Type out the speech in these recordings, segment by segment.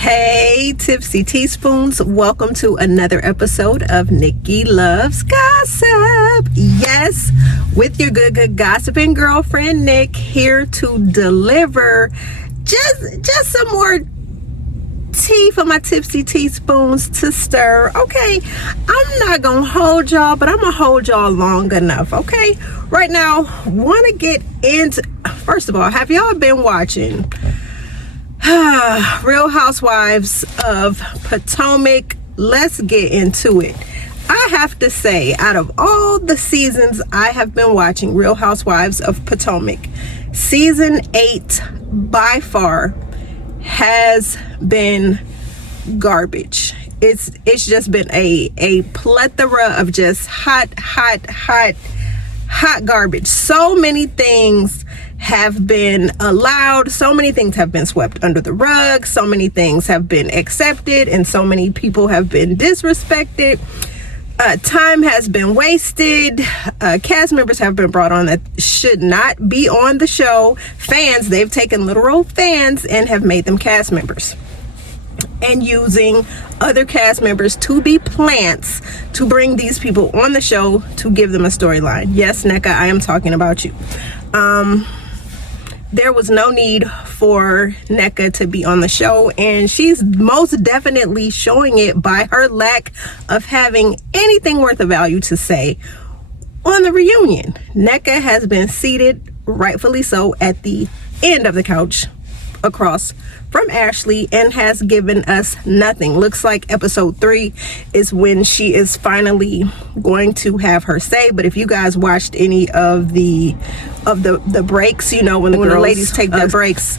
Hey, Tipsy Teaspoons, welcome to another episode of Nicci Loves Gossip. Yes, with your good gossiping girlfriend, Nick, here to deliver just some more tea for my tipsy teaspoons to stir. Okay, I'm not gonna hold y'all, but I'm gonna hold y'all long enough. Okay, right now, want to get into, first of all, have y'all been watching Real Housewives of Potomac? Let's get into it. I have to say, out of all the seasons I have been watching Real Housewives of Potomac, season 8 by far has been garbage. It's just been a plethora of just hot garbage. So many things have been allowed, so many things have been swept under the rug, so many things have been accepted, and so many people have been disrespected. Time has been wasted. Cast members have been brought on that should not be on the show. Fans, they've taken literal fans and have made them cast members, and using other cast members to be plants to bring these people on the show to give them a storyline. Yes, Nneka, I am talking about you. There was no need for Nneka to be on the show, and she's most definitely showing it by her lack of having anything worth of value to say on the reunion. Nneka has been seated, rightfully so, at the end of the couch across from Ashley and has given us nothing. Looks like episode 3 is when she is finally going to have her say. But if you guys watched any of the breaks, you know, when the ladies take their breaks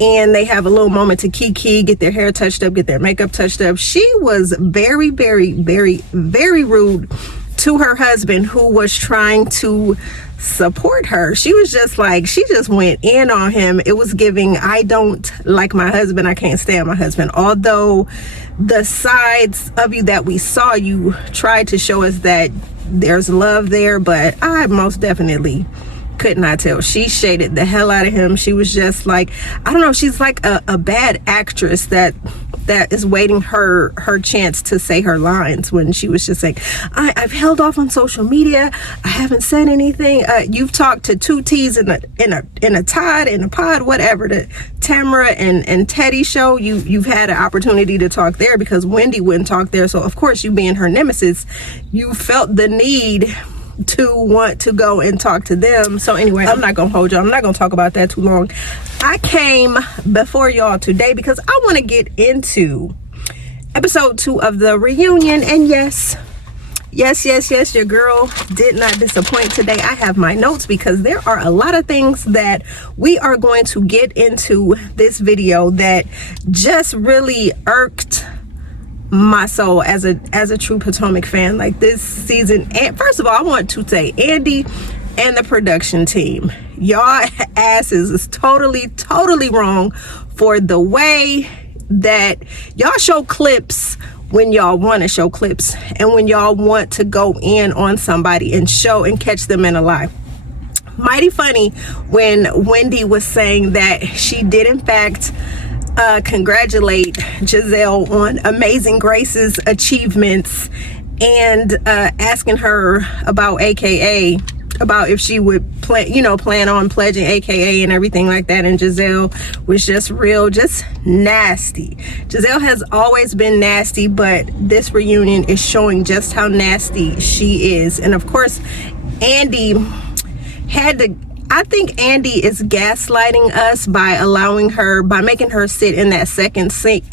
and they have a little moment to kiki, get their hair touched up, get their makeup touched up, she was very rude to her husband, who was trying to support her. She was just like, she just went in on him. It was giving, I don't like my husband, I can't stand my husband. Although the sides of you that we saw, you tried to show us that there's love there, but I most definitely could not tell. She shaded the hell out of him. She was just like, I don't know, she's like a bad actress that is waiting her chance to say her lines, when she was just like, I've held off on social media, I haven't said anything. You've talked to two T's in a pod, whatever, the Tamara and Teddy show. You've had an opportunity to talk there because Wendy wouldn't talk there. So of course, you being her nemesis, you felt the need to want to go and talk to them. So anyway, I'm not gonna hold y'all, I'm not gonna talk about that too long. I came before y'all today because I want to get into episode 2 of the reunion. And yes, your girl did not disappoint today. I have my notes because there are a lot of things that we are going to get into this video that just really irked my soul as a true Potomac fan. Like this season, and first of all, I want to say Andy and the production team, y'all asses is totally wrong for the way that y'all show clips when y'all want to show clips, and when y'all want to go in on somebody and show and catch them in a lie. Mighty funny when Wendy was saying that she did in fact congratulate Gizelle on Amazing Grace's achievements, and asking her about AKA, about if she would plan on pledging AKA and everything like that. And Gizelle was just nasty. Gizelle has always been nasty, but this reunion is showing just how nasty she is. And of course, Andy I think Andy is gaslighting us by making her sit in that second seat.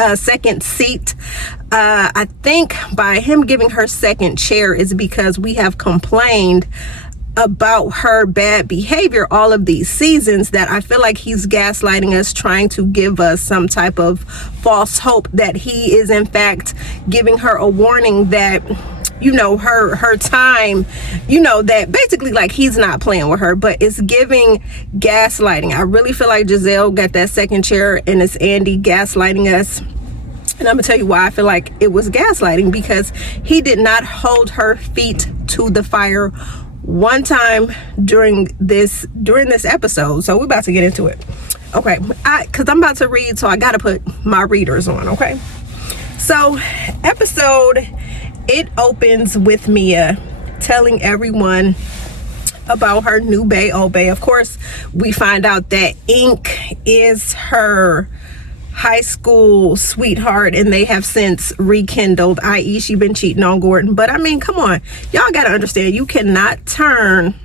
I think by him giving her second chair is because we have complained about her bad behavior all of these seasons, that I feel like he's gaslighting us, trying to give us some type of false hope that he is in fact giving her a warning that, you know, her time, you know, that basically like he's not playing with her, but it's giving gaslighting. I really feel like Gizelle got that second chair and it's Andy gaslighting us. And I'm gonna tell you why I feel like it was gaslighting, because he did not hold her feet to the fire one time during this episode. So we're about to get into it. Okay, because I'm about to read, so I gotta put my readers on. Okay, so episode, it opens with Mia telling everyone about her new bae, old bae. Of course, we find out that Ink is her high school sweetheart, and they have since rekindled, i.e. she been cheating on Gordon. But I mean, come on, y'all gotta understand, you cannot turn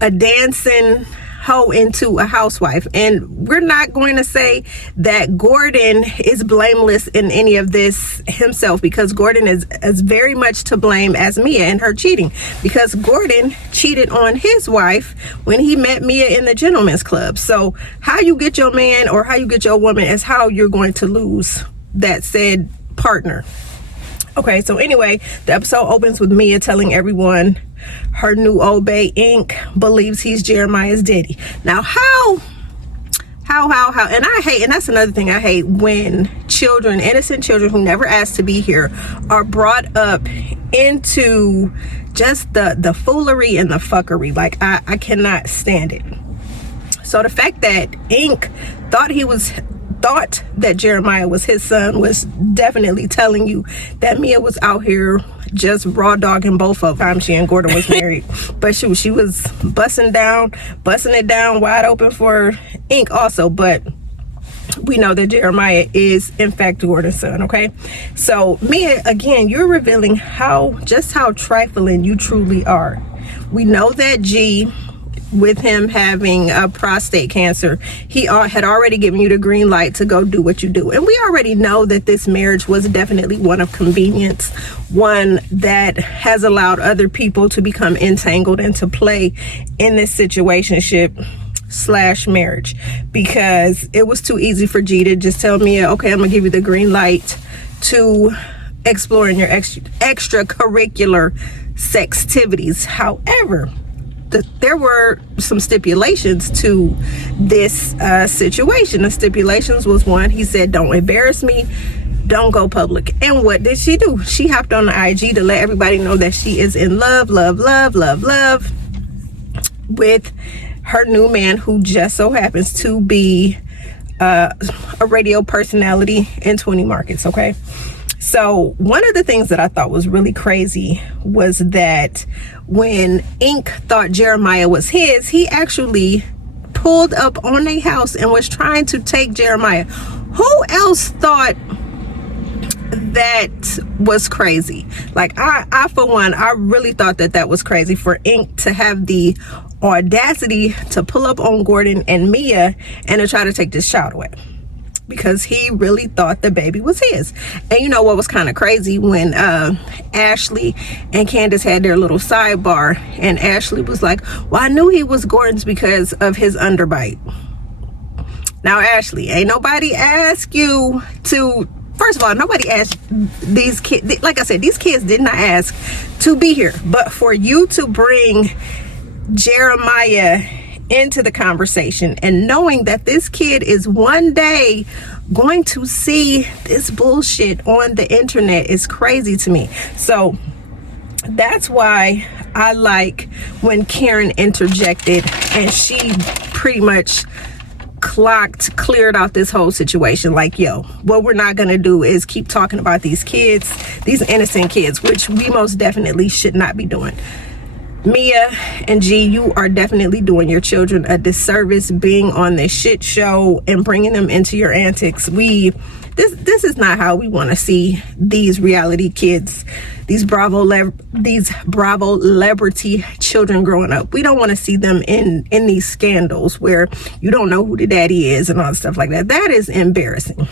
a dancing hoe into a housewife. And we're not going to say that Gordon is blameless in any of this himself, because Gordon is as very much to blame as Mia in her cheating, because Gordon cheated on his wife when he met Mia in the gentleman's club. So how you get your man or how you get your woman is how you're going to lose that said partner. Okay, so anyway, the episode opens with Mia telling everyone her new old bae, Ink, believes he's Jeremiah's daddy. Now, how, and I hate, and that's another thing I hate, when children, innocent children who never asked to be here, are brought up into just the foolery and the fuckery. Like, I cannot stand it. So the fact that Ink thought that Jeremiah was his son was definitely telling you that Mia was out here just raw dogging both of them. She and Gordon was married, but she was busting it down wide open for Ink also. But we know that Jeremiah is in fact Gordon's son. Okay, so Mia, again, you're revealing how trifling you truly are. We know that G, with him having prostate cancer, he had already given you the green light to go do what you do. And we already know that this marriage was definitely one of convenience, one that has allowed other people to become entangled and to play in this situationship / marriage, because it was too easy for G to just tell me, okay, I'm gonna give you the green light to exploring your extracurricular sextivities. However, there were some stipulations to this situation. The stipulations was, one, he said, don't embarrass me, don't go public. And what did she do? She hopped on the IG to let everybody know that she is in love with her new man, who just so happens to be a radio personality in 20 markets. Okay, so one of the things that I thought was really crazy was that when Ink thought Jeremiah was his, he actually pulled up on their house and was trying to take Jeremiah. Who else thought that was crazy? Like, I for one, I really thought that was crazy for Ink to have the audacity to pull up on Gordon and Mia and to try to take this child away, because he really thought the baby was his. And you know what was kind of crazy? When Ashley and Candace had their little sidebar, and Ashley was like, well, I knew he was Gordon's because of his underbite. Now, Ashley, ain't nobody ask you to, first of all, nobody asked these kids, like I said, these kids did not ask to be here, but for you to bring Jeremiah into the conversation and knowing that this kid is one day going to see this bullshit on the internet is crazy to me. So that's why I like when Karen interjected and she pretty much cleared out this whole situation. Like, yo, what we're not gonna do is keep talking about these kids, these innocent kids, which we most definitely should not be doing. Mia and G, you are definitely doing your children a disservice being on this shit show and bringing them into your antics. This is not how we want to see these reality kids, these Bravo celebrity children growing up. We don't want to see them in these scandals where you don't know who the daddy is and all stuff like that. That is embarrassing.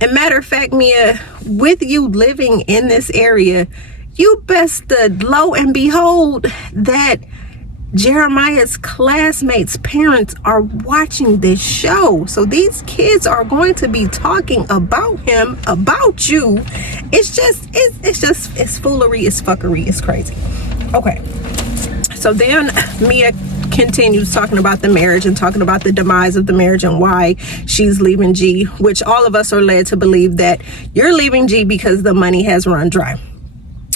And matter of fact, Mia, with you living in this area, you best lo and behold that Jeremiah's classmates' parents are watching this show. So these kids are going to be talking about him, about you. It's foolery, it's fuckery, it's crazy. Okay. So then Mia continues talking about the marriage and talking about the demise of the marriage and why she's leaving G, which all of us are led to believe that you're leaving G because the money has run dry.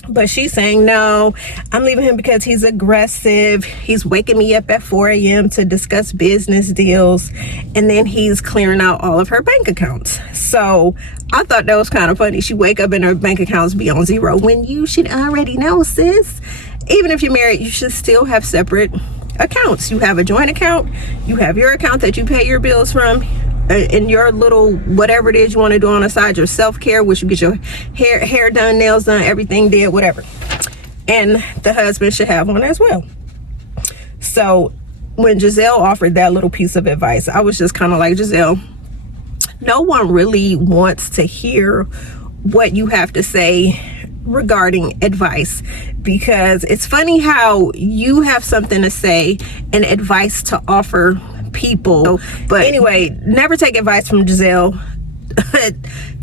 But she's saying, no, I'm leaving him because he's aggressive. He's waking me up at 4 a.m. to discuss business deals. And then he's clearing out all of her bank accounts. So I thought that was kind of funny. She wake up and her bank accounts be on zero when you should already know, sis. Even if you're married, you should still have separate accounts. You have a joint account. You have your account that you pay your bills from. In your little whatever it is you want to do on the side, your self-care, which you get your hair done, nails done, everything did, whatever. And the husband should have one as well. So when Gizelle offered that little piece of advice, I was just kind of like, Gizelle, no one really wants to hear what you have to say regarding advice, because it's funny how you have something to say and advice to offer people. But anyway, never take advice from Gizelle.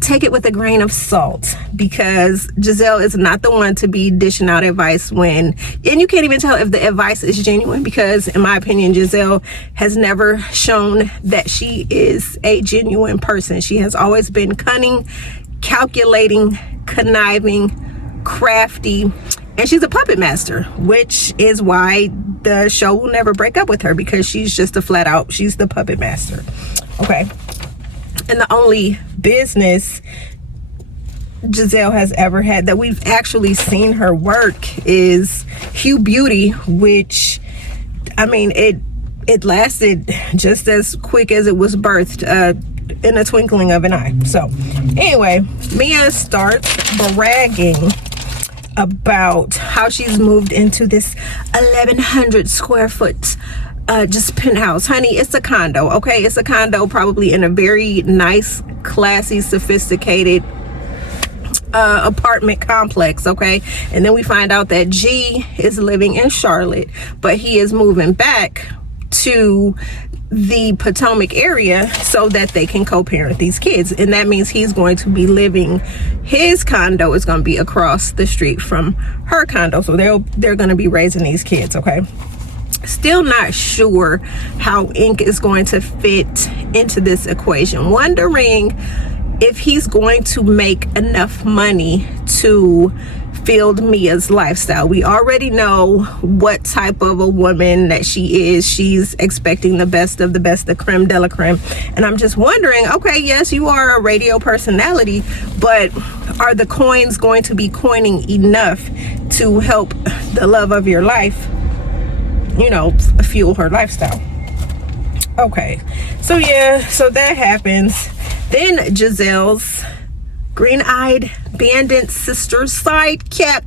Take it with a grain of salt, because Gizelle is not the one to be dishing out advice when, and you can't even tell if the advice is genuine, because in my opinion, Gizelle has never shown that she is a genuine person. She has always been cunning, calculating, conniving, crafty, and she's a puppet master, which is why the show will never break up with her, because she's just a flat out, she's the puppet master. Okay. And the only business Gizelle has ever had that we've actually seen her work is Hue Beauty, which, I mean, it lasted just as quick as it was birthed, in a twinkling of an eye. So anyway, Mia starts bragging about how she's moved into this 1,100 square foot just penthouse. Honey, it's a condo, okay? It's a condo, probably in a very nice, classy, sophisticated apartment complex, okay? And then we find out that G is living in Charlotte, but he is moving back to the Potomac area so that they can co-parent these kids. And that means he's going to be living, his condo is going to be across the street from her condo, so they're going to be raising these kids, okay? Still not sure how Ink is going to fit into this equation. Wondering if he's going to make enough money to field Mia's lifestyle. We already know what type of a woman that she is. She's expecting the best of the best, the creme de la creme. And I'm just wondering, okay, yes, you are a radio personality, but are the coins going to be coining enough to help the love of your life, you know, fuel her lifestyle? Okay, so yeah, so that happens. Then Gizelle's green-eyed bandit sister sidekick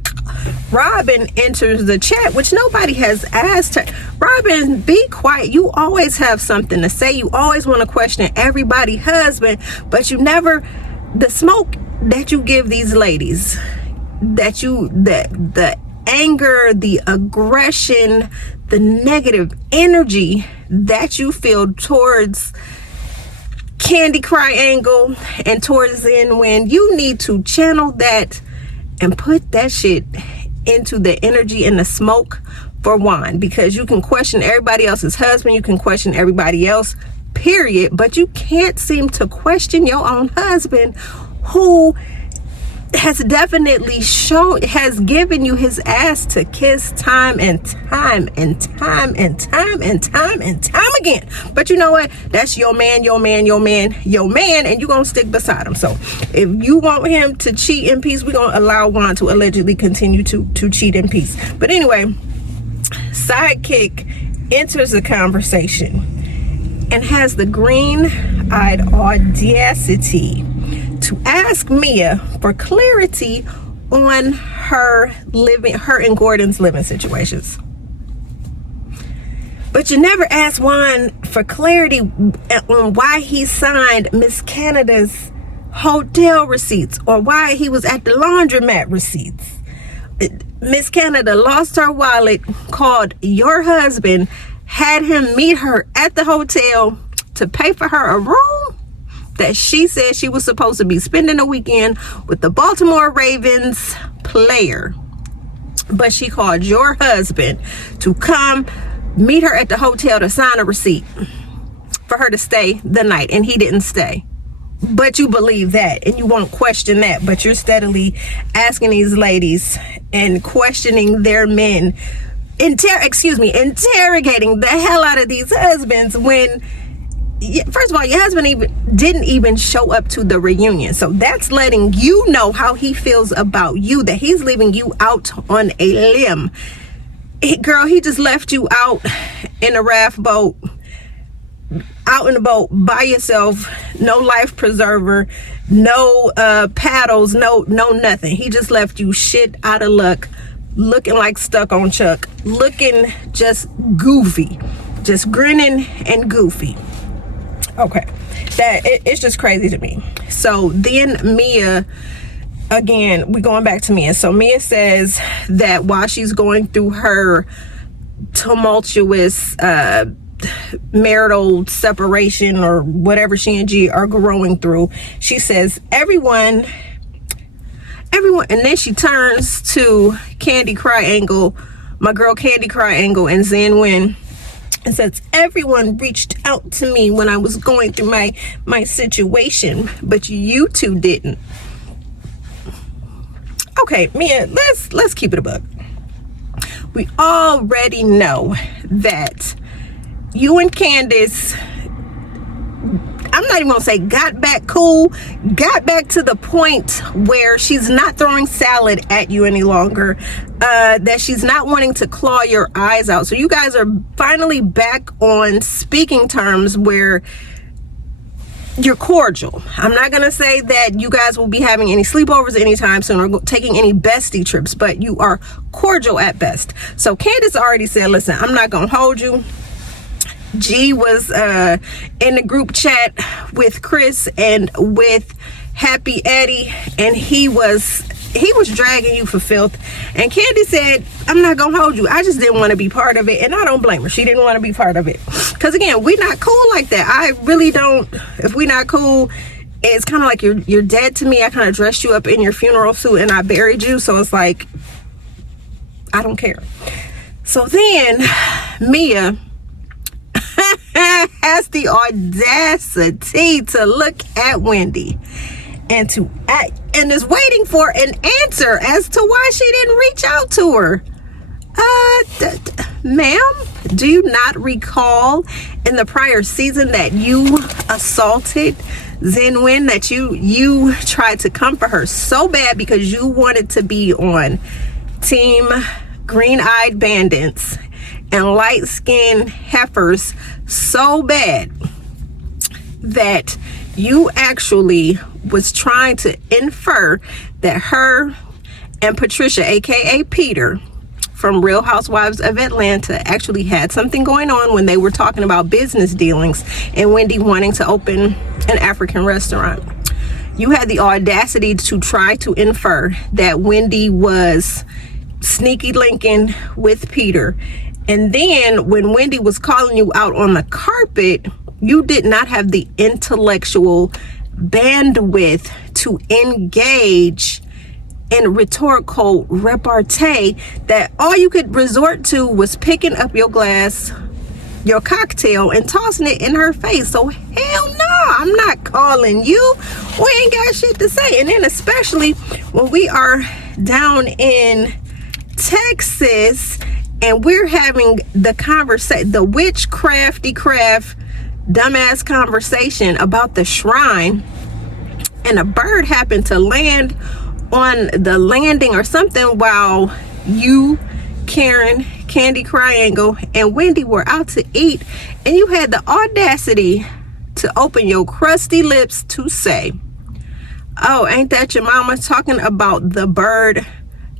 Robyn enters the chat, which nobody has asked her. Robyn, be quiet. You always have something to say. You always want to question everybody's husband, but you never, the smoke that you give these ladies, the anger, the aggression, the negative energy that you feel towards Candy Cry Angle and towards the end, when you need to channel that and put that shit into the energy and the smoke for wine, because you can question everybody else's husband, you can question everybody else, period, but you can't seem to question your own husband, who has definitely shown, has given you his ass to kiss time and time and time and time and time and time again. But you know what? That's your man, your man, your man, your man, and you're gonna stick beside him. So if you want him to cheat in peace, we're gonna allow Juan to allegedly continue to cheat in peace. But anyway, sidekick enters the conversation and has the green-eyed audacity to ask Mia for clarity on her and Gordon's living situations. But you never asked Juan for clarity on why he signed Miss Canada's hotel receipts, or why he was at the laundromat receipts. Miss Canada lost her wallet, called your husband, had him meet her at the hotel to pay for her a room that she said she was supposed to be spending a weekend with the Baltimore Ravens player. But she called your husband to come meet her at the hotel to sign a receipt for her to stay the night, and he didn't stay. but you believe that and you won't question that, but you're steadily asking these ladies and questioning their men, interrogating the hell out of these husbands when, first of all, your husband didn't even show up to the reunion. So that's letting you know how he feels about you, that he's leaving you out on a limb. Girl, he just left you out in a raft boat, out in the boat by yourself, no life preserver, no paddles, no nothing. He just left you shit out of luck, looking like stuck on Chuck, looking just goofy, just grinning and goofy. Okay, it's just crazy to me. So then Mia, again, we're going back to Mia. So Mia says that while she's going through her tumultuous marital separation or whatever she and G are growing through, she says everyone, and then she turns to Candy Cry-Angle, my girl Candy Cry-Angle, and Zen Win, and says everyone reached out to me when I was going through my situation, but you two didn't. Okay, Mia, let's keep it a buck. We already know that you and Candace, I'm not even gonna say got back cool, got back to the point where she's not throwing salad at you any longer, that she's not wanting to claw your eyes out. So you guys are finally back on speaking terms where you're cordial. I'm not gonna say that you guys will be having any sleepovers anytime soon or taking any bestie trips, but you are cordial at best. So Candace already said, listen, I'm not gonna hold you. G was in the group chat with Chris and with Happy Eddie, and he was dragging you for filth. And Candy said, I'm not gonna hold you. I just didn't want to be part of it, and I don't blame her. She didn't want to be part of it, because again, we're not cool like that. I really don't. If we're not cool, it's kind of like you're dead to me. I kind of dressed you up in your funeral suit and I buried you, so it's like I don't care. So then Mia has the audacity to look at Wendy and to act, and is waiting for an answer as to why she didn't reach out to her. Ma'am, do you not recall in the prior season that you assaulted Zenwin, that you tried to comfort her so bad because you wanted to be on team green-eyed bandits and light-skinned heifers so bad that you actually was trying to infer that her and Patricia, aka Peter from Real Housewives of Atlanta, actually had something going on when they were talking about business dealings and Wendy wanting to open an African restaurant. You had the audacity to try to infer that Wendy was sneaky linking with Peter. And then when Wendy was calling you out on the carpet, you did not have the intellectual bandwidth to engage in rhetorical repartee, that all you could resort to was picking up your glass, your cocktail, and tossing it in her face. So hell no, I'm not calling you. We ain't got shit to say. And then especially when we are down in Texas and we're having the conversation, the witchcrafty craft dumbass conversation about the shrine, and a bird happened to land on the landing or something while you, Karen, Candy Cry-Angle, and Wendy were out to eat, and you had the audacity to open your crusty lips to say, oh, ain't that your mama talking about the bird?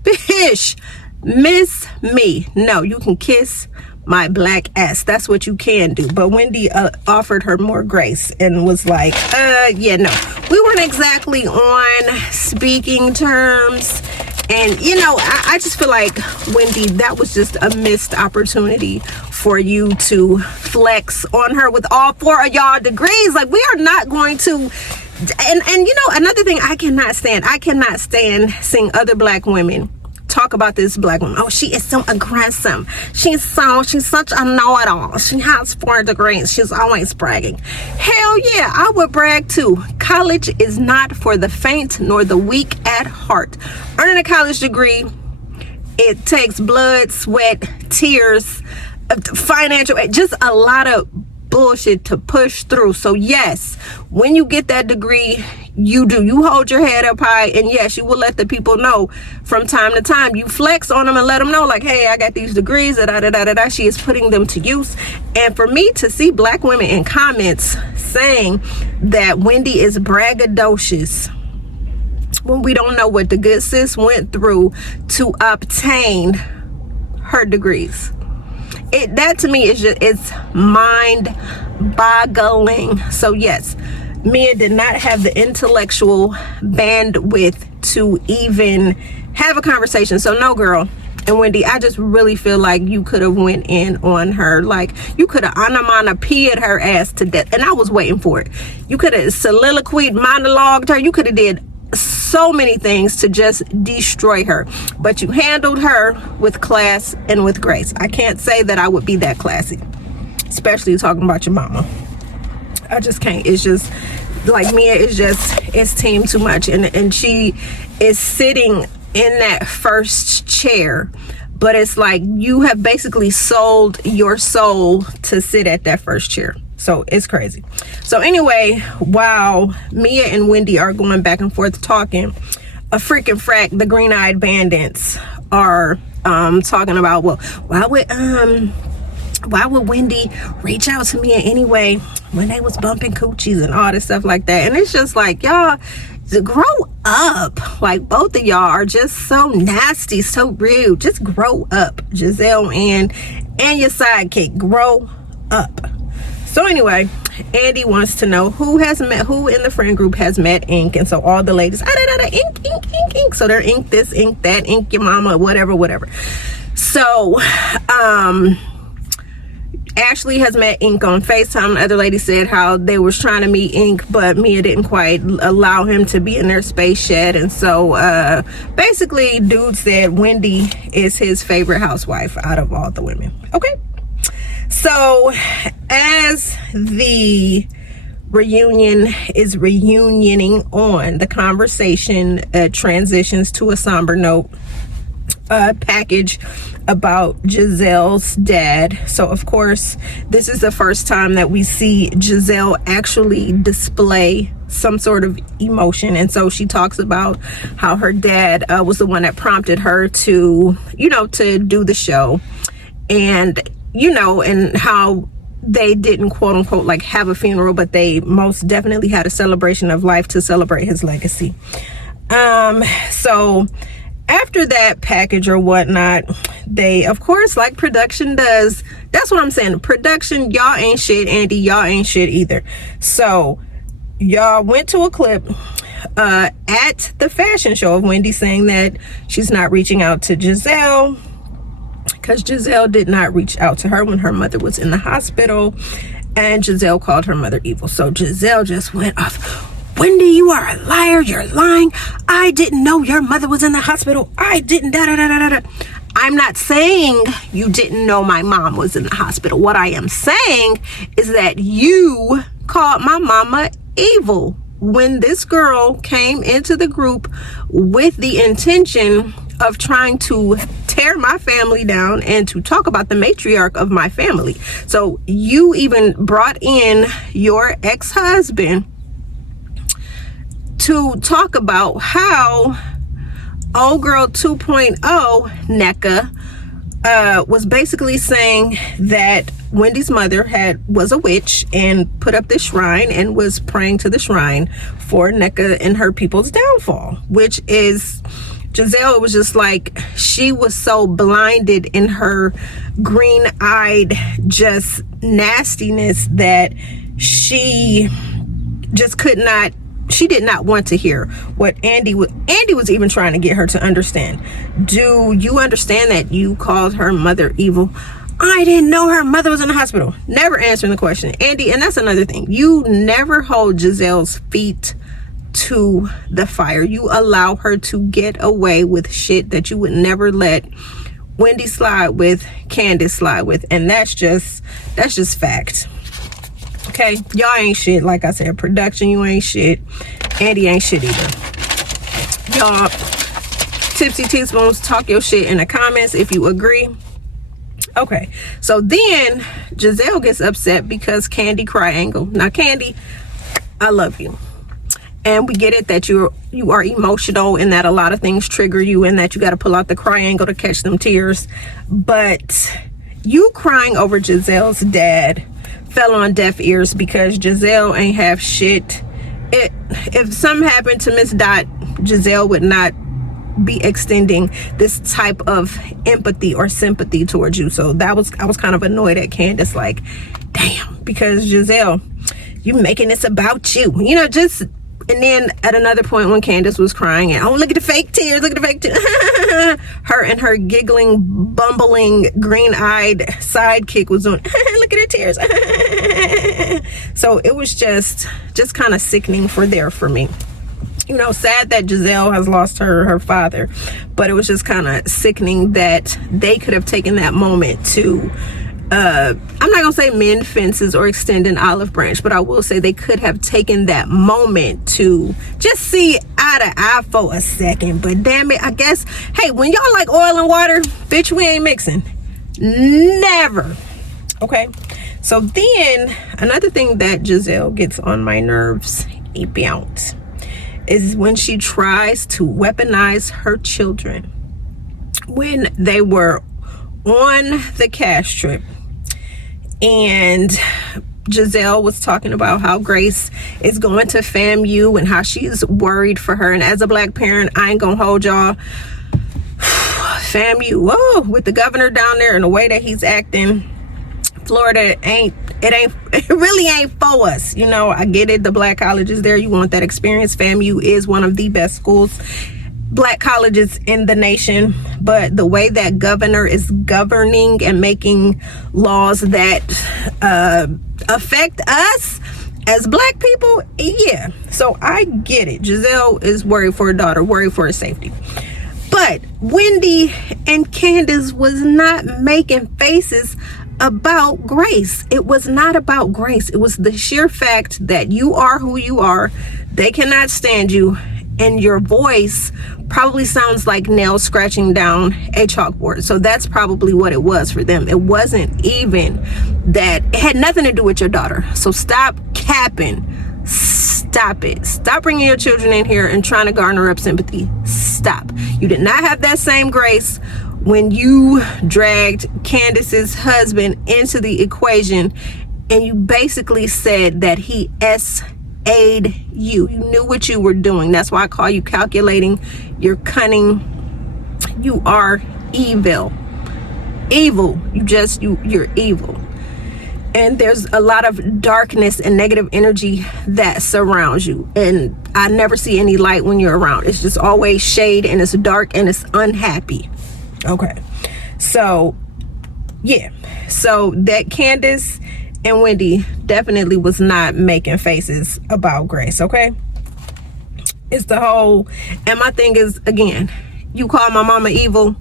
Bish, miss me. No, you can kiss my black ass. That's what you can do. But Wendy offered her more grace and was like, yeah, no, we weren't exactly on speaking terms. And you know, I just feel like, Wendy, that was just a missed opportunity for you to flex on her with all 4 of y'all degrees. Like, we are not going to, and you know, another thing I cannot stand seeing other black women talk about this black woman. Oh, she is so aggressive. She's such a know-it-all. She has 4 degrees. She's always bragging. Hell yeah, I would brag too. College is not for the faint nor the weak at heart. Earning a college degree, it takes blood, sweat, tears, financial, just a lot of bullshit to push through. So yes, when you get that degree, you hold your head up high, and yes, you will let the people know from time to time. You flex on them and let them know, like, hey, I got these degrees, she is putting them to use. And for me to see black women in comments saying that Wendy is braggadocious when we don't know what the good sis went through to obtain her degrees, that to me is just, it's mind boggling. So yes, Mia did not have the intellectual bandwidth to even have a conversation. So no, girl. And Wendy, I just really feel like you could have went in on her. Like, you could have onomatopoeia'd her ass to death, and I was waiting for it. You could have soliloquied, monologued her. You could have did so many things to just destroy her, but you handled her with class and with grace. I can't say that I would be that classy, especially talking about your mama. I just can't. It's just like Mia is just, it's team too much, and she is sitting in that first chair, but it's like you have basically sold your soul to sit at that first chair. So it's crazy. So anyway, while Mia and Wendy are going back and forth talking, a freaking frack, the green-eyed bandits are talking about, well, why would Wendy reach out to Mia anyway when they was bumping coochies and all this stuff like that? And it's just like, y'all, grow up. Like, both of y'all are just so nasty, so rude. Just grow up. Gizelle and your sidekick, grow up. So anyway, Andy wants to know who in the friend group has met Ink. And so all the ladies, ink. So they're ink this, ink that, ink your mama, whatever. So Ashley has met Ink on FaceTime. The other lady said how they was trying to meet Ink, but Mia didn't quite allow him to be in their space shed. And so basically, dude said Wendy is his favorite housewife out of all the women. Okay. So as the reunion is reunioning on, the conversation transitions to a somber note, package about Gizelle's dad. So of course, this is the first time that we see Gizelle actually display some sort of emotion. And so she talks about how her dad was the one that prompted her to, to do the show. And and how they didn't quote unquote like have a funeral, but they most definitely had a celebration of life to celebrate his legacy. So after that package or whatnot, they, of course, like production does, that's what I'm saying. Production, y'all ain't shit. Andy, y'all ain't shit either. So y'all went to a clip at the fashion show of Wendy saying that she's not reaching out to Gizelle because Gizelle did not reach out to her when her mother was in the hospital, and Gizelle called her mother evil. So Gizelle just went off. Wendy, you are a liar. You're lying. I didn't know your mother was in the hospital. I didn't. I'm not saying you didn't know my mom was in the hospital. What I am saying is that you called my mama evil when this girl came into the group with the intention of trying to tear my family down and to talk about the matriarch of my family. So you even brought in your ex-husband to talk about how old girl 2.0 NECA was basically saying that Wendy's mother was a witch and put up this shrine and was praying to the shrine for NECA and her people's downfall, which is Gizelle. It was just like she was so blinded in her green-eyed just nastiness that she just she did not want to hear what Andy was even trying to get her to understand. Do you understand that you called her mother evil? I didn't know her mother was in the hospital. Never answering the question. Andy, and that's another thing. You never hold Gizelle's feet to the fire. You allow her to get away with shit that you would never let Wendy slide with, Candace slide with. And that's just fact. Okay, y'all ain't shit. Like I said, production, you ain't shit. Andy ain't shit either. Y'all, Tipsy Teaspoons, talk your shit in the comments if you agree. Okay, so then Gizelle gets upset because Candy triangle. Now, Candy, I love you, and we get it that you are emotional and that a lot of things trigger you and that you got to pull out the triangle to catch them tears. But you crying over Gizelle's dad fell on deaf ears because Gizelle ain't have shit. If something happened to Miss Dot, Gizelle would not be extending this type of empathy or sympathy towards you. So I was kind of annoyed at Candace, like, damn, because Gizelle, you making this about you, you know. Just, and then at another point when Candace was crying and, oh, look at the fake tears, look at the fake tears. Her and her giggling, bumbling, green-eyed sidekick was doing, look at her tears. So it was just kind of sickening for me. You know, sad that Gizelle has lost her father, but it was just kind of sickening that they could have taken that moment to, I'm not gonna say mend fences or extend an olive branch, but I will say they could have taken that moment to just see eye to eye for a second. But damn it, I guess, hey, when y'all like oil and water, bitch, we ain't mixing. Never. Okay, so then another thing that Gizelle gets on my nerves about is when she tries to weaponize her children. When they were on the cash trip and Gizelle was talking about how Grace is going to FAMU and how she's worried for her, and as a black parent, I ain't gonna hold y'all, FAMU, whoa, with the governor down there and the way that he's acting, Florida it really ain't for us. You know, I get it, the black colleges there, you want that experience. FAMU is one of the best schools, black colleges in the nation, but the way that governor is governing and making laws that affect us as black people, yeah. So I get it. Gizelle is worried for her daughter, worried for her safety. But Wendy and Candace was not making faces about Grace. It was not about Grace. It was the sheer fact that you are who you are. They cannot stand you, and your voice probably sounds like nails scratching down a chalkboard. So that's probably what it was for them. It wasn't even that. It had nothing to do with your daughter. So stop capping. Stop it. Stop bringing your children in here and trying to garner up sympathy. Stop. You did not have that same grace when you dragged Candace's husband into the equation and you basically said that he SA'd you. You knew what you were doing. That's why I call you calculating. You're cunning. You are evil. Evil. You're evil. And there's a lot of darkness and negative energy that surrounds you. And I never see any light when you're around. It's just always shade, and it's dark, and it's unhappy. Okay. So, yeah. So that Candace and Wendy definitely was not making faces about Grace, okay? It's the whole, and my thing is, again, you call my mama evil.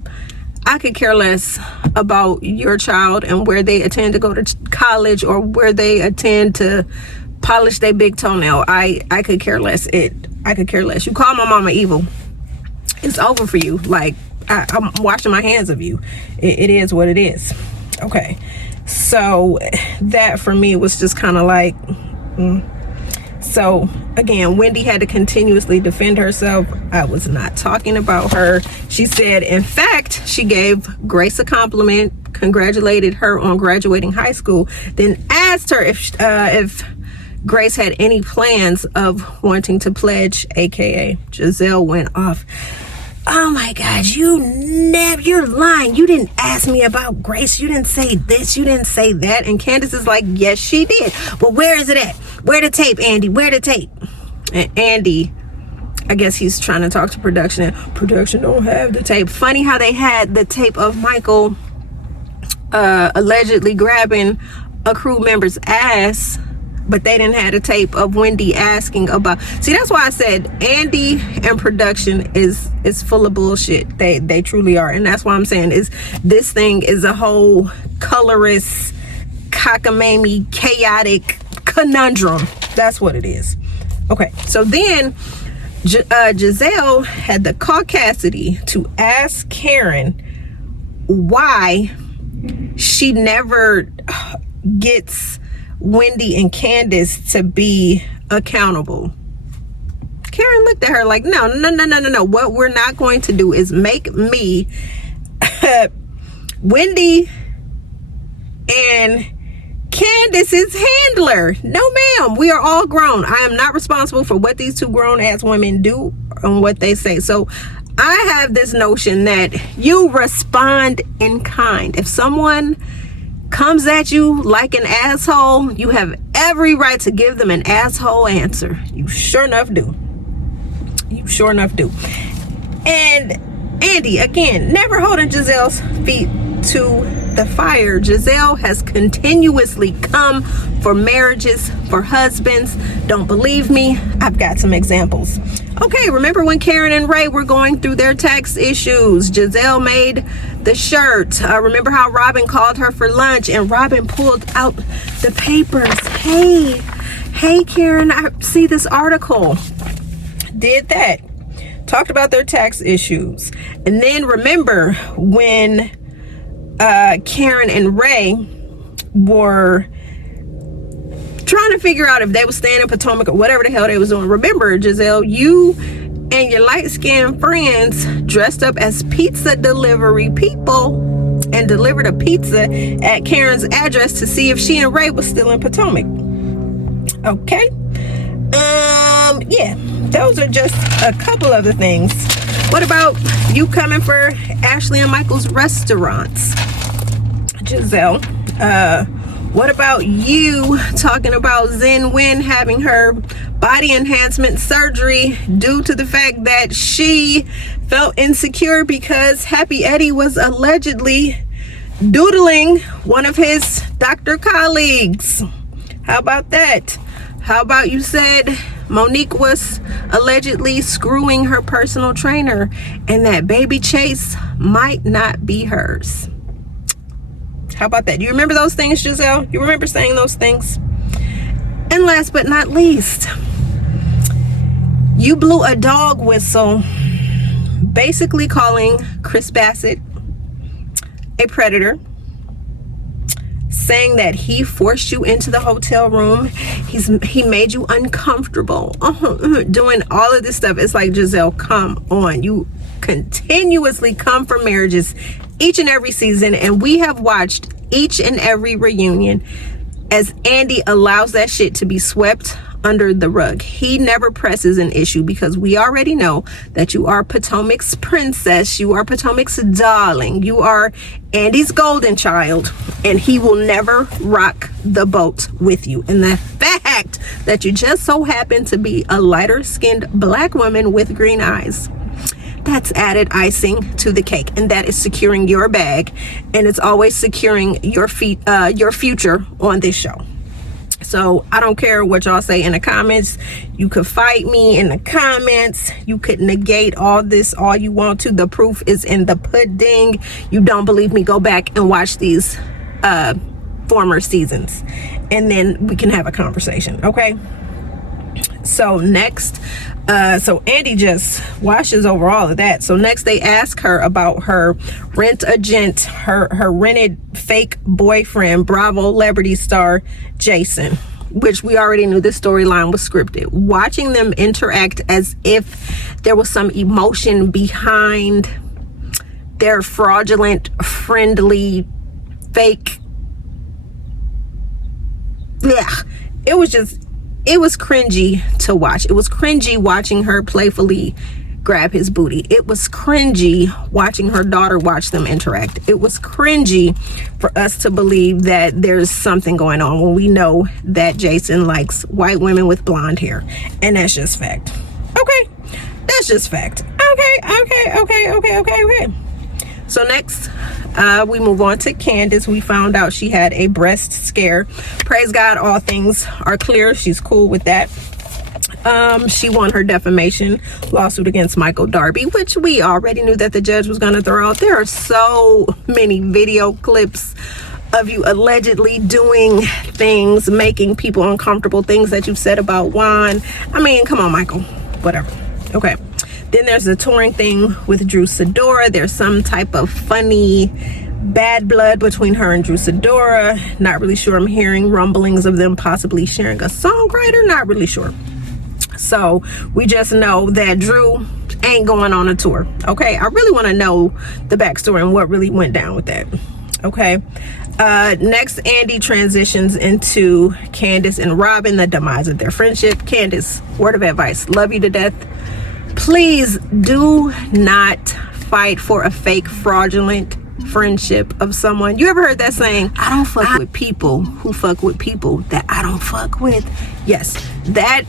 I could care less about your child and where they attend to go to college or where they attend to polish their big toenail. I could care less. I could care less. You call my mama evil, it's over for you. Like, I'm washing my hands of you. It is what it is. Okay. So that for me was just kind of like, So again, Wendy had to continuously defend herself. I was not talking about her. She said, in fact, she gave Grace a compliment, congratulated her on graduating high school, then asked her if Grace had any plans of wanting to pledge, aka Gizelle went off. Oh my God, you're lying. You didn't ask me about Grace. You didn't say this. You didn't say that. And Candace is like, yes, she did. Well, where is it at? Where the tape, Andy? Where the tape? And Andy, I guess he's trying to talk to production. And production don't have the tape. Funny how they had the tape of Michael allegedly grabbing a crew member's ass, but they didn't have a tape of Wendy asking about. See, that's why I said Andy and production is full of bullshit. They truly are. And that's why I'm saying is this thing is a whole colorist, cockamamie, chaotic conundrum. That's what it is. Okay, so then Gizelle had the caucasity to ask Karen why she never gets Wendy and Candace to be accountable. Karen looked at her like, no. What we're not going to do is make me Wendy and Candace's handler. No, ma'am. We are all grown. I am not responsible for what these two grown-ass women do and what they say. So I have this notion that you respond in kind. If someone comes at you like an asshole, you have every right to give them an asshole answer. You sure enough do. You sure enough do. And Andy, again, never holding Gizelle's feet to the fire. Gizelle has continuously come for marriages, for husbands. Don't believe me? I've got some examples. Okay, remember when Karen and Ray were going through their tax issues? Gizelle made the shirt. Remember how Robyn called her for lunch and Robyn pulled out the papers. Hey Karen, I see this article. Did that. Talked about their tax issues. And then remember when Karen and Ray were trying to figure out if they were staying in Potomac or whatever the hell they was doing. Remember, Gizelle, you and your light-skinned friends dressed up as pizza delivery people and delivered a pizza at Karen's address to see if she and Ray was still in Potomac. Okay. Yeah, those are just a couple of the things. What about you coming for Ashley and Michael's restaurants, Gizelle? What about you talking about Zen Win having her body enhancement surgery due to the fact that she felt insecure because Happy Eddie was allegedly doodling one of his doctor colleagues? How about that? How about you said Monique was allegedly screwing her personal trainer and that baby Chase might not be hers? How about that? Do you remember those things, Gizelle? You remember saying those things? And last but not least, you blew a dog whistle, basically calling Chris Bassett a predator, saying that he forced you into the hotel room, he made you uncomfortable, doing all of this stuff. It's like, Gizelle, come on. You continuously come for marriages each and every season, and we have watched each and every reunion as Andy allows that shit to be swept under the rug. He never presses an issue because we already know that you are Potomac's princess, you are Potomac's darling, you are Andy's golden child, and he will never rock the boat with you. And the fact that you just so happen to be a lighter skinned black woman with green eyes, that's added icing to the cake, and that is securing your bag, and it's always securing your future on this show. So I don't care what y'all say in the comments. You could fight me in the comments. You could negate all this all you want to. The proof is in the pudding. You don't believe me? Go back and watch these former seasons, and then we can have a conversation, okay? So next, so Andy just washes over all of that. So next they ask her about her rent-a-gent, her rented fake boyfriend, Bravo celebrity star Jason, which we already knew this storyline was scripted. Watching them interact as if there was some emotion behind their fraudulent, friendly, fake. Yeah, it was cringy to watch. It was cringy watching her playfully grab his booty. It was cringy watching her daughter watch them interact. It was cringy for us to believe that there's something going on when we know that Jason likes white women with blonde hair. And that's just fact. Okay, that's just fact. Okay. So next, we move on to Candace. We found out she had a breast scare. Praise God, all things are clear. She's cool with that. She won her defamation lawsuit against Michael Darby, which we already knew that the judge was going to throw out. There are so many video clips of you allegedly doing things, making people uncomfortable, things that you've said about Juan. I mean, come on, Michael. Whatever. Okay. Then there's the touring thing with Drew Sidora. There's some type of funny bad blood between her and Drew Sidora. Not really sure. I'm hearing rumblings of them possibly sharing a songwriter. Not really sure. So we just know that Drew ain't going on a tour. Okay. I really want to know the backstory and what really went down with that. Okay. Next, Andy transitions into Candace and Robyn, the demise of their friendship. Candace, word of advice, love you to death. Please do not fight for a fake, fraudulent friendship of someone. You ever heard that saying? I don't fuck with people who fuck with people that I don't fuck with. Yes, that,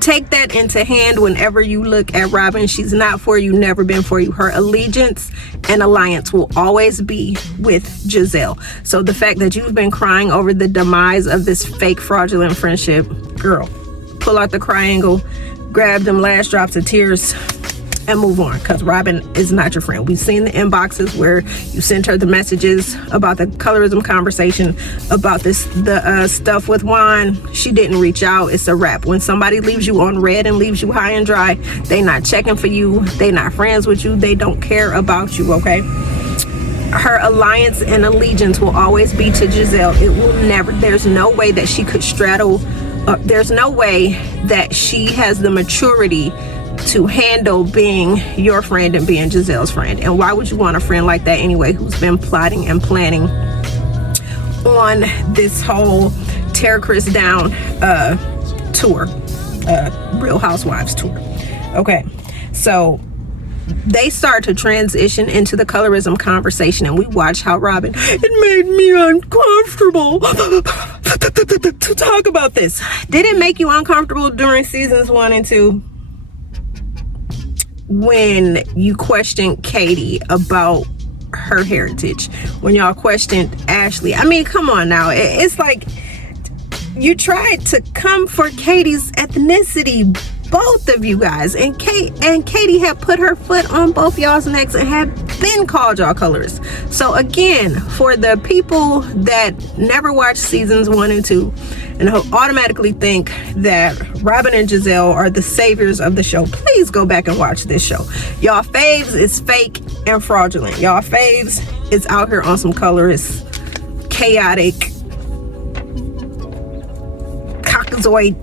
take that into hand whenever you look at Robyn. She's not for you, never been for you. Her allegiance and alliance will always be with Gizelle. So the fact that you've been crying over the demise of this fake, fraudulent friendship, girl, pull out the triangle, grab them last drops of tears and move on, because Robyn is not your friend. We've seen the inboxes where you sent her the messages about the colorism conversation, about the stuff with Juan. She didn't reach out. It's a wrap. When somebody leaves you on red and leaves you high and dry, they not checking for you, they not friends with you, they don't care about you. Okay, her alliance and allegiance will always be to Gizelle. It will never, there's no way that she could straddle, there's no way that she has the maturity to handle being your friend and being Gizelle's friend. And why would you want a friend like that anyway, who's been plotting and planning on this whole Tear Chris Down tour, Real Housewives tour? Okay, so they start to transition into the colorism conversation, and we watch how Robyn, it made me uncomfortable to talk about this. Did it make you uncomfortable during seasons 1 and 2? When you questioned Katie about her heritage, when y'all questioned Ashley, I mean, come on now. It's like you tried to come for Katie's ethnicity, both of you guys, and Katie had put her foot on both y'all's necks and had been called y'all colors. So again, for the people that never watched seasons 1 and 2 and who automatically think that Robyn and Gizelle are the saviors of the show, please go back and watch this show. Y'all faves is fake and fraudulent. Y'all faves is out here on some colorist, chaotic, cockazoid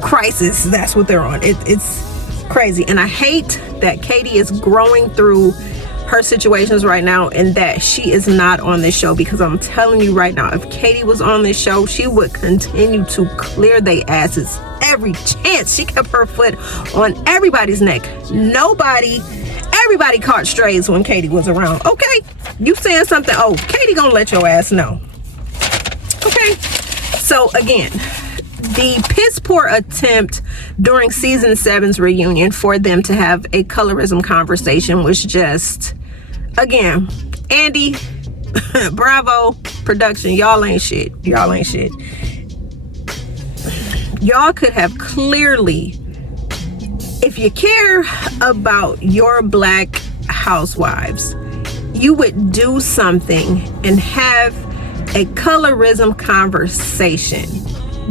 crisis. That's what they're on. It's crazy. And I hate that Katie is growing through her situations right now and that she is not on this show, because I'm telling you right now, if Katie was on this show, she would continue to clear their asses every chance. She kept her foot on everybody's neck. Everybody caught strays when Katie was around. Okay, you saying something, oh, Katie gonna let your ass know. Okay, so again, the piss poor attempt during season 7's reunion for them to have a colorism conversation was just, again, Andy, bravo, production, y'all ain't shit. Y'all ain't shit. Y'all could have clearly, if you care about your black housewives, you would do something and have a colorism conversation.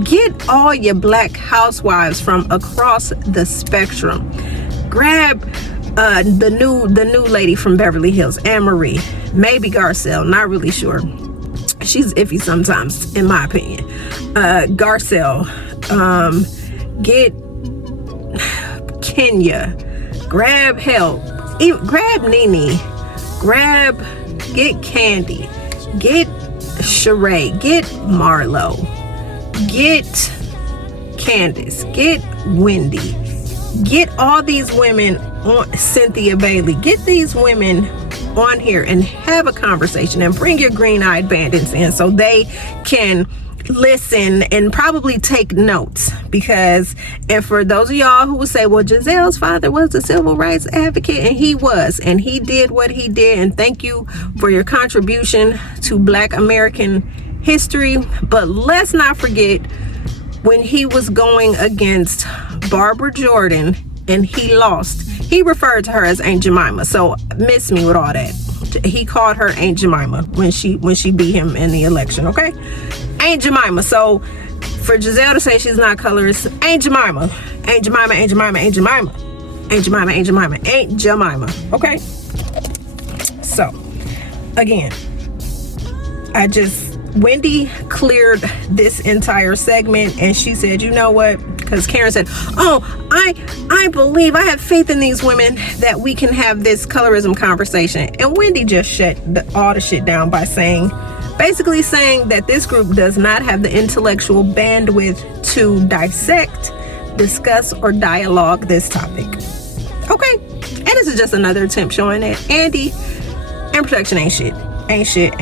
Get all your black housewives from across the spectrum. Grab the new lady from Beverly Hills, Anne-Marie, maybe Garcelle, not really sure. She's iffy sometimes, in my opinion. Garcelle, get Kenya, grab help, grab Nene, get Candy, get Sheree, get Marlo, get Candace, get Wendy, get all these women on, Cynthia Bailey, get these women on here and have a conversation and bring your green-eyed bandits in so they can listen and probably take notes, because, and for those of y'all who would say, well, Gizelle's father was a civil rights advocate, and he was, and he did what he did, and thank you for your contribution to Black American history, but let's not forget when he was going against Barbara Jordan and he lost, he referred to her as Aunt Jemima. So miss me with all that. He called her Aunt Jemima when she beat him in the election. Okay, Aunt Jemima. So for Gizelle to say she's not colorist, Aunt Jemima, Aunt Jemima, Aunt Jemima, Aunt Jemima, Aunt Jemima, Aunt Jemima, Aunt Jemima. Okay. So again, Wendy cleared this entire segment, and she said, you know what? Because Karen said, oh, I believe, I have faith in these women that we can have this colorism conversation. And Wendy just shut all the shit down by basically saying that this group does not have the intellectual bandwidth to dissect, discuss, or dialogue this topic. Okay. And this is just another attempt showing that Andy and protection ain't shit. Ain't shit.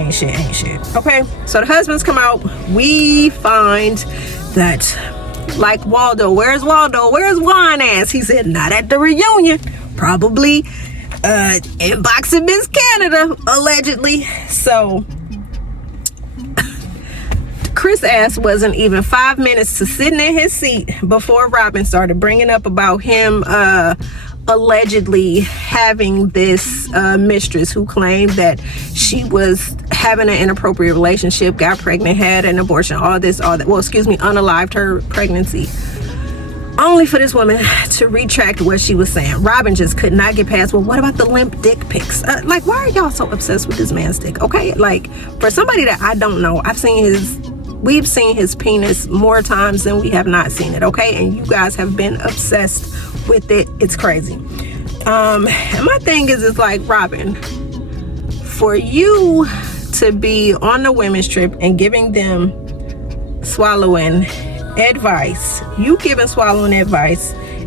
Okay, so the husbands come out. We find that, like Waldo, where's whines? He said, not at the reunion. Probably inboxing Miss Canada, allegedly. So Chris ass wasn't even 5 minutes to sitting in his seat before Robyn started bringing up about him allegedly having this mistress who claimed that she was having an inappropriate relationship, got pregnant, had an abortion, all that, unalived her pregnancy, only for this woman to retract what she was saying. Robyn just could not get past, well, what about the limp dick pics? Like, why are y'all so obsessed with this man's dick? Okay, like, for somebody that I don't know, we've seen his penis more times than we have not seen it, okay? And you guys have been obsessed with it. It's crazy. And my thing is like, Robyn, for you to be on the women's trip and giving them swallowing advice,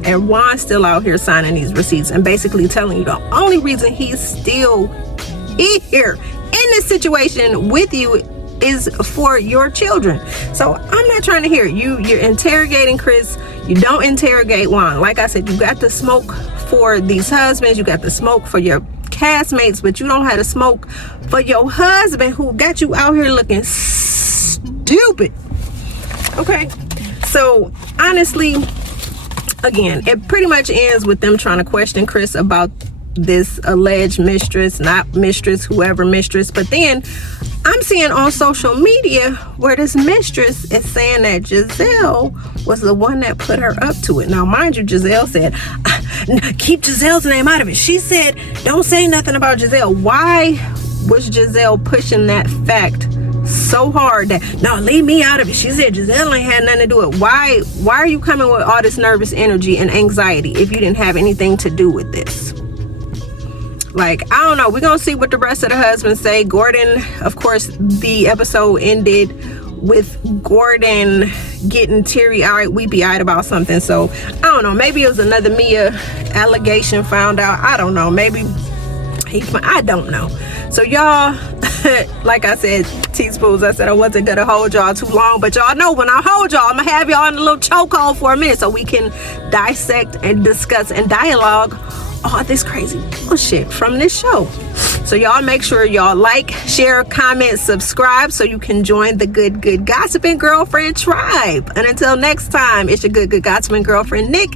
and Juan's still out here signing these receipts and basically telling you the only reason he's still here in this situation with you is for your children. So I'm not trying to hear it. You're interrogating Chris. You don't interrogate Juan. Like I said, you got the smoke for these husbands, you got the smoke for your castmates, but you don't have the smoke for your husband who got you out here looking stupid. Okay, so honestly, again, it pretty much ends with them trying to question Chris about this alleged mistress, not mistress, whoever mistress. But then I'm seeing on social media where this mistress is saying that Gizelle was the one that put her up to it. Now, mind you, Gizelle said, keep Gizelle's name out of it. She said, don't say nothing about Gizelle. Why was Gizelle pushing that fact so hard that, no, leave me out of it? She said Gizelle ain't had nothing to do with it. Why are you coming with all this nervous energy and anxiety if you didn't have anything to do with this? Like, I don't know. We're going to see what the rest of the husbands say. Gordon, of course, the episode ended with Gordon getting teary-eyed, weepy-eyed about something. So, I don't know. Maybe it was another Mia allegation found out. I don't know. Maybe I don't know. So, y'all, like I said, teaspoons, I said I wasn't going to hold y'all too long. But y'all know when I hold y'all, I'm going to have y'all in a little chokehold for a minute so we can dissect and discuss and dialogue all this crazy bullshit from this show. So y'all make sure y'all like, share, comment, subscribe so you can join the good gossiping girlfriend tribe. And until next time, it's your good gossiping girlfriend Nick,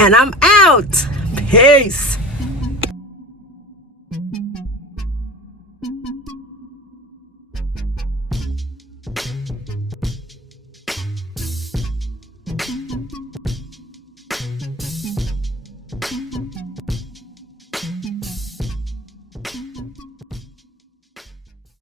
and I'm out. Peace.